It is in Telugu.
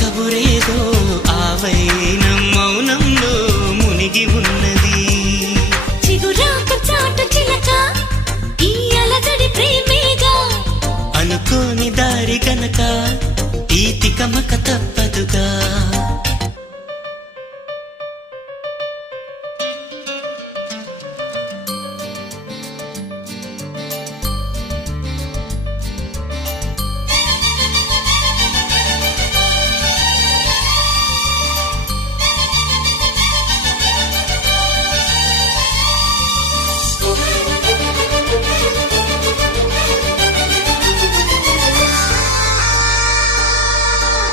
కబురేదో ఆవైనం మౌనంలో మునిగి ఉన్నది. చిగురాకు చాటు చిలక ఈ అలజడి ప్రేమేగా, అనుకోని దారి గనక ఈ తికమక తప్పదుగా.